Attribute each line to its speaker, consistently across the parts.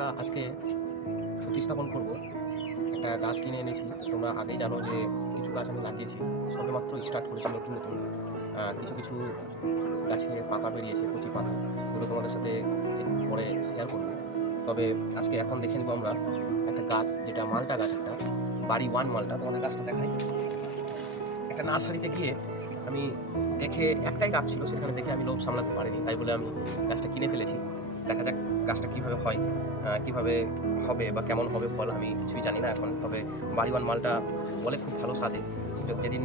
Speaker 1: আমরা আজকে প্রতিস্থাপন করব। একটা গাছ কিনে এনেছি। তোমরা আগেই জানো যে কিছু গাছ আমি লাগিয়েছি। সবে মাত্র স্টার্ট করেছি নতুন নতুন। কিছু কিছু গাছে পাতা বেরিয়েছে, কচি পাতা। এগুলো তোমাদের সাথে পরে শেয়ার করব। তবে আজকে এখন দেখে নেব আমরা একটা গাছ, যেটা মালটা গাছ একটা, বাড়ি ওয়ান মালটা। তোমাদের গাছটা দেখাই। একটা নার্সারিতে গিয়ে আমি দেখে একটাই গাছ ছিল, সেখানে দেখে আমি লোভ সামলাতে পারিনি। তাই বলে আমি গাছটা কিনে ফেলেছি। দেখা যাক গাছটা কীভাবে হয় কীভাবে হবে বা কেমন হবে ফল আমি কিছুই জানি না এখন। তবে বাড়িওয়ান মালটা বলে খুব ভালো স্বাদে। যেদিন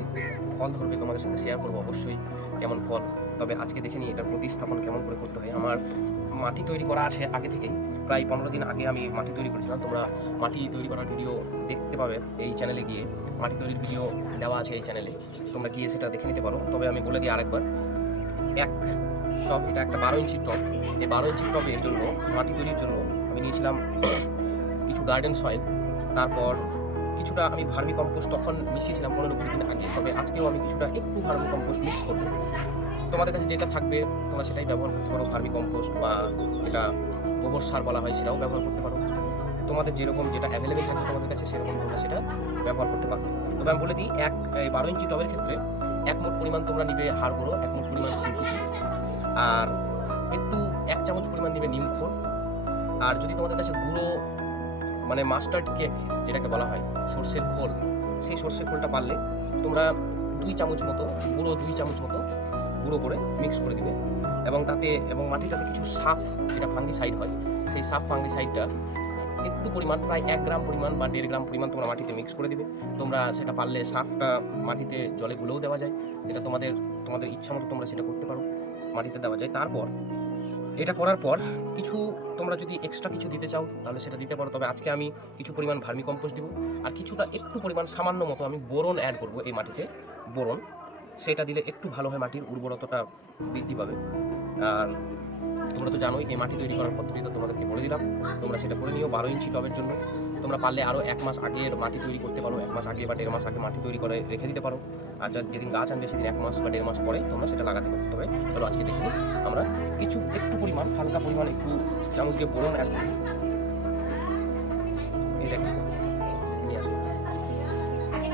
Speaker 1: ফল ধরবে তোমাদের সাথে শেয়ার করব অবশ্যই কেমন ফল। তবে আজকে দেখে নিই এটার প্রতিস্থাপন কেমন করে করতে হয়। আমার মাটি তৈরি করা আছে আগে থেকেই। প্রায় পনেরো দিন আগে আমি মাটি তৈরি করেছিলাম। তোমরা মাটি তৈরি করার ভিডিও দেখতে পাবে এই চ্যানেলে গিয়ে। মাটি তৈরির ভিডিও দেওয়া আছে এই চ্যানেলে তোমরা গিয়ে সেটা দেখে নিতে পারো। তবে আমি বলে দিই আরেকবার। এক টব এটা একটা বারো ইঞ্চির টব এই বারো ইঞ্চির টবের জন্য, মাটি তৈরির জন্য আমি নিয়েছিলাম কিছু গার্ডেন সয়েল তারপর কিছুটা আমি ভার্মি কম্পোস্ট তখন মিশিয়েছিলাম পনেরো কুড়ি দিন আগে, তবে আজকেও আমি কিছুটা একটু ভার্মি কম্পোস্ট মিক্স করব। তোমাদের কাছে যেটা থাকবে, তোমরা সেটাই ব্যবহার করতে পারো। ভার্মি কম্পোস্ট বা এটা গোবর সার বলা হয়, সেটাও ব্যবহার করতে পারো। তোমাদের যেরকম যেটা অ্যাভেলেবেল থাকে তোমাদের কাছে, সেরকম তোমরা সেটা ব্যবহার করতে পারবে তবে আমি বলে দিই, এক বারো ইঞ্চি টবের ক্ষেত্রে এক মুঠ পরিমাণ তোমরা নিবে হাড় গুঁড়ো এক মুঠ পরিমাণ শিলকুচি আর একটু এক চামচ পরিমাণ নিবে নিমখোল আর যদি তোমাদের কাছে গুঁড়ো মানে মাস্টার্ড কেক যেটাকে বলা হয়, সর্ষের খোল, সেই সর্ষের খোলটা পারলে তোমরা দুই চামচ মতো, গুঁড়ো দুই চামচ মতো গুঁড়ো করে মিক্স করে দিবে। এবং তাতে, এবং মাটিটাতে কিছু সাফ যেটা ফাঙ্গিসাইড হয়, সেই সাফ ফাঙ্গিসাইডটা একটু পরিমাণ, প্রায় এক গ্রাম পরিমাণ বা দেড় গ্রাম পরিমাণ তোমরা মাটিতে মিক্স করে দিবে। তোমরা সেটা পারলে সাফটা মাটিতে জলে গুলেও দেওয়া যায়। এটা তোমাদের তোমাদের ইচ্ছা মতো তোমরা সেটা করতে পারো। মাটিতে দেওয়া যায়। তারপর এটা করার পর কিছু তোমরা যদি এক্সট্রা কিছু দিতে চাও, তাহলে সেটা দিতে পারো। তবে আজকে আমি কিছু পরিমাণ ভার্মি কম্পোস্ট দিব। আর কিছুটা একটু পরিমাণ সামান্য মতো আমি বোরন অ্যাড করব এই মাটিতে, বোরন। সেটা দিলে একটু ভালো হয় মাটির উর্বরতাটা বৃদ্ধি পাবে। আর তোমরা তো জানোই, এই মাটি তৈরি করার পদ্ধতি তো তোমাদেরকে বলে দিলাম। তোমরা সেটা করে নিও, বারো ইঞ্চি টবের জন্য। তোমরা পারলে আরও এক মাস আগের মাটি তৈরি করতে পারো, এক মাস আগে বা দেড় মাস আগে মাটি তৈরি করে রেখে দিতে পারো। আর যা- যেদিন গাছ আনবে সেদিন এক মাস বা দেড় মাস পরে তোমরা সেটা লাগাতে পারো। তবে চলো আজকে দেখি আমরা কিছু একটু পরিমাণ, হালকা পরিমাণ একটু চামচ দিয়ে বোরন অ্যাড করি এই দেখো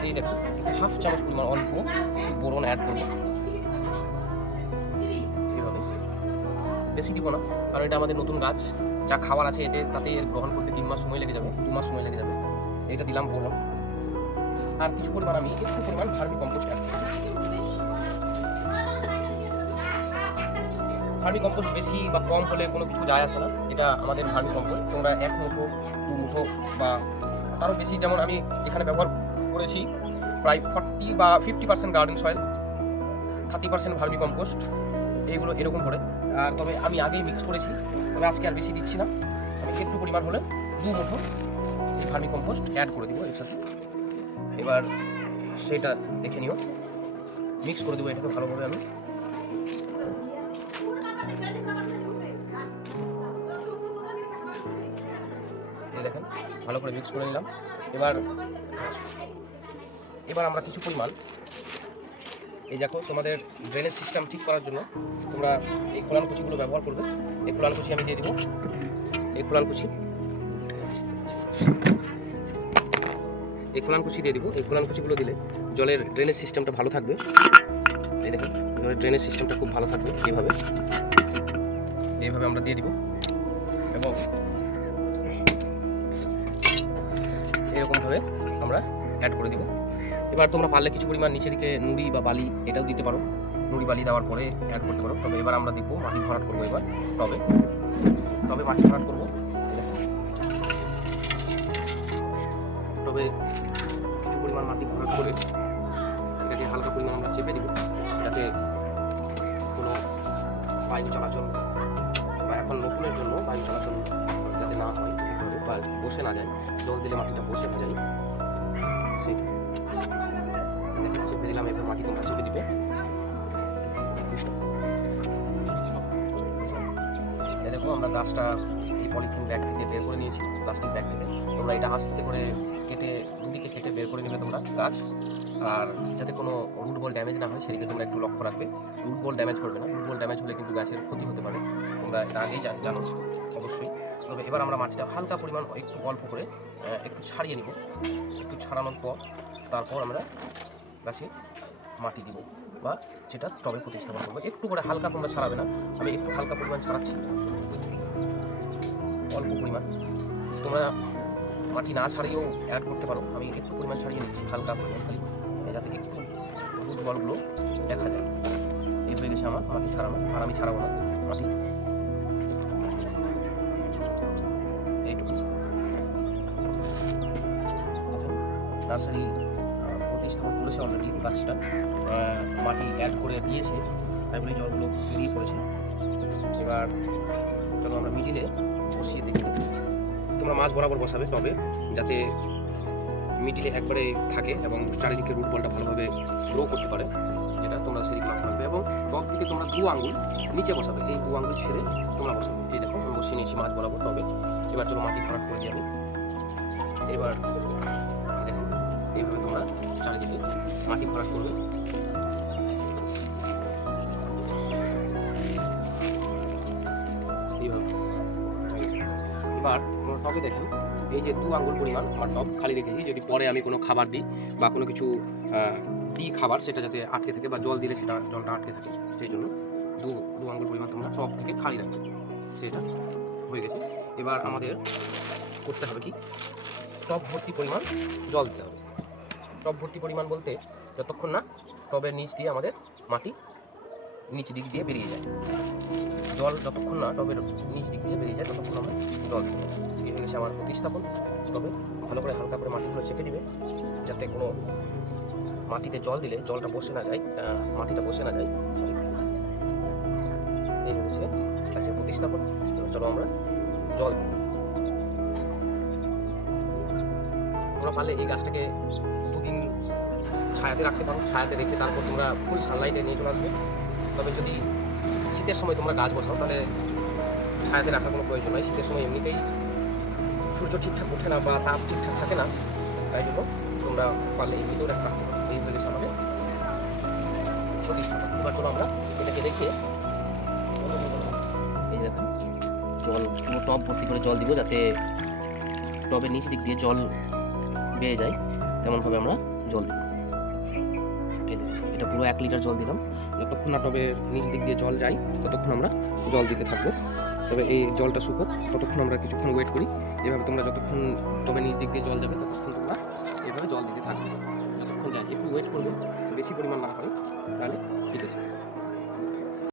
Speaker 1: এই দেখো হাফ চামচ পরিমাণ অল্প একটু বোরন অ্যাড করব। বেশি দিব না, কারণ এটা আমাদের নতুন গাছ, যা খাবার আছে এতে, তাতে এর গ্রহণ করতে তিন মাস সময় লেগে যাবে, দু মাস সময় লেগে যাবে। এটা দিলাম, বললাম। আর কিছু পরিমাণ আমি, একটু পরিমাণ ভার্মি কম্পোস্ট ভার্মি কম্পোস্ট বেশি বা কম হলে কোনো কিছু যায় আসে না, এটা আমাদের ভার্মি কম্পোস্ট। তোমরা এক মুঠো, দু মুঠো বা তারও বেশি, যেমন আমি এখানে ব্যবহার করেছি, প্রায় ফর্টি বা fifty percent garden soil thirty percent vermicompost. এইগুলো এরকম করে। আর তবে আমি আগেই মিক্স করেছি। তবে আজকে আর বেশি দিচ্ছি না। আমি একটু পরিমাণ হলে দু মুঠো এই ভার্মি কম্পোস্ট অ্যাড করে দিব এর সাথে। এবার সেটা দেখে নিও। মিক্স করে দেবো এটাকে ভালোভাবে আমি। দেখেন, ভালো করে মিক্স করে নিলাম। এবার এবার আমরা কিছু পরিমাণ এই দেখো, তোমাদের ড্রেনেজ সিস্টেম ঠিক করার জন্য তোমরা এই খোলান কুচিগুলো ব্যবহার করবে। এই খোলান কুচি আমি দিয়ে দিব। এই খোলান কুচি। এই খোলান কুচি দিয়ে দিব। এই খোলান কুচিগুলো দিলে জলের ড্রেনেজ সিস্টেমটা ভালো থাকবে। এই দেখুন জলের ড্রেনেজ সিস্টেমটা খুব ভালো থাকবে এইভাবে। এইভাবে আমরা দিয়ে দিব। এবং এরকমভাবে আমরা অ্যাড করে দিব। এবার তোমরা পারলে কিছু পরিমাণ নিচে দিকে নুড়ি বা বালি এটাও দিতে পারো। নুড়ি বালি দেওয়ার পরে অ্যাড করতে পারো। তবে এবার আমরা দিব মাটি ভরাট করব এবার। টবে টবে মাটি ভরাট করব। তবে কিছু পরিমাণ মাটি ভরাট করে এটাকে হালকা পরিমাণ আমরা চেপে দিব। যাতে কোনো বায়ু চলাচল বা এখন নতুনের জন্য বায়ু চলাচল যাতে না হয় বা বসে না যায়। জল দিলে মাটিটা বসে না যায়। দেখো, চেপে দিলাম, এবার মাটি তোমরা চেপে দিবে। দেখো, আমরা গাছটা এই পলিথিন ব্যাগ থেকে বের করে নিয়েছি, প্লাস্টিক ব্যাগ থেকে। তোমরা এটা আস্তে করে কেটে দুদিকে কেটে বের করে নেবে তোমরা, গাছ। আর যাতে কোনো রুট বল ড্যামেজ না হয়, সেদিকে তোমরা একটু লক্ষ্য রাখবে। রুট বল ড্যামেজ করবে না। রুট বল ড্যামেজ হলে কিন্তু গাছের ক্ষতি হতে পারে। তোমরা এটা আগেই জান- অবশ্যই। তবে এবার আমরা মাটিটা হালকা পরিমাণ একটু অল্প করে একটু ছাড়িয়ে নিব। একটু ছাড়ানোর পর তারপর আমরা গাছে মাটি দিব বা যেটা টবে প্রতিস্থাপন করব। একটু করে হালকা তোমরা ছাড়াবে না। আমি একটু হালকা পরিমাণ ছাড়াচ্ছি। অল্প পরিমাণ। তোমরা মাটি না ছাড়িয়েও অ্যাড করতে পারো। আমি একটু পরিমাণ ছাড়িয়ে নিচ্ছি, হালকা পরিমাণ। খালি যাতে একটু দুধ বলগুলো দেখা যায়। এই হয়ে গেছে আমার মাটি ছাড়ানো আর আমি ছাড়াবো না। মাটি নার্সারি প্রতিস্থাপন করেছে অলরেডি গাছটা মাটি অ্যাড করে দিয়েছে। তাই বলে জলগুলো বেরিয়ে পড়েছে। এবার চলো আমরা মিডিলে বসিয়ে দেখি। তোমরা মাছ বরাবর বসাবে টবে যাতে মিডিলে একবারে থাকে এবং চারিদিকে রুট বলটা ভালোভাবে গ্রো করতে পারে, যেটা তোমরা সেদিকে লক্ষ্য রাখবে এবং টপ থেকে তোমরা দু আঙ্গুল নিচে বসাবে, এই দু আঙ্গুল ছেড়ে তোমরা বসাবে। এই দেখো, আমি বসিয়ে নিয়েছি মাছ বরাবর টবে। এবার চলো মাটি ভরাট করে দিই আমি এবার দেখো, এইভাবে তোমরা চারিদিকে মাটি ভরাট করবে। এবার টবে দেখেন এই যে দু আঙ্গুল পরিমাণ আমার টব খালি রেখেছি। যদি পরে আমি কোনো খাবার দিই বা কোনো কিছু দিই খাবার, সেটা যাতে আটকে থাকে বা জল দিলে সেটা জলটা আটকে থাকে, সেই জন্য দু দু আঙ্গুল পরিমাণ তোমরা টব থেকে খালি রাখবে সেটা হয়ে গেছে। এবার আমাদের করতে হবে কি? টব ভর্তি পরিমাণ জল দিতে হবে। টব ভর্তি পরিমাণ বলতে যতক্ষণ না টবের নিচ দিয়ে আমাদের মাটি নিচ দিক দিয়ে বেরিয়ে যায়। জল যতক্ষণ না টবের নিচ দিক দিয়ে বেরিয়ে যায়, ততক্ষণ আমরা জল দেবো। এই হয়ে গেছে আমার প্রতিস্থাপন। তবে ভালো করে হালকা করে মাটিগুলো চেপে দিবে, যাতে কোনো মাটিতে জল দিলে জলটা বসে না যায় মাটিটা বসে না যায়। এই হয়ে গেছে গাছের প্রতিস্থাপন। চলো আমরা জল দিই। তোমরা পারলে এই গাছটাকে দুদিন ছায়াতে রাখতে পারো। ছায়াতে রেখে তারপর তোমরা ফুল সানলাইটে নিয়ে চলে আসবে। তবে যদি শীতের সময় তোমরা গাছ বসাও, তাহলে ছায়াতে রাখার কোনো প্রয়োজন নয় শীতের সময় এমনিতেই সূর্য ঠিকঠাক ওঠে না বা তাপ ঠিকঠাক থাকে না, তাই জন্য তোমরা পারলে এমনিতেও রাখতে পারো। এই গেছে আমাদের প্রতিস্থাপন এবার চলো আমরা এটাকে রেখে এই দেখো জল পুরো টব ভর্তি করে জল দিব যাতে টবের নিচ দিক দিয়ে জল বেয়ে যায়। তেমনভাবে আমরা জল দিব। এটা পুরো এক লিটার জল দিলাম। যতক্ষণ না টবের নিচ দিক দিয়ে জল যায়, ততক্ষণ আমরা জল দিতে থাকব। তবে এই জলটা শুকোক ততক্ষণ আমরা কিছুক্ষণ ওয়েট করি। এভাবে তোমরা যতক্ষণ টবের নিচ দিক দিয়ে জল যাবে, ততক্ষণ তোমরা এভাবে জল দিতে থাকবে। যতক্ষণ যাই একটু ওয়েট করব, বেশি পরিমাণ না হয়, তাহলে ঠিক আছে।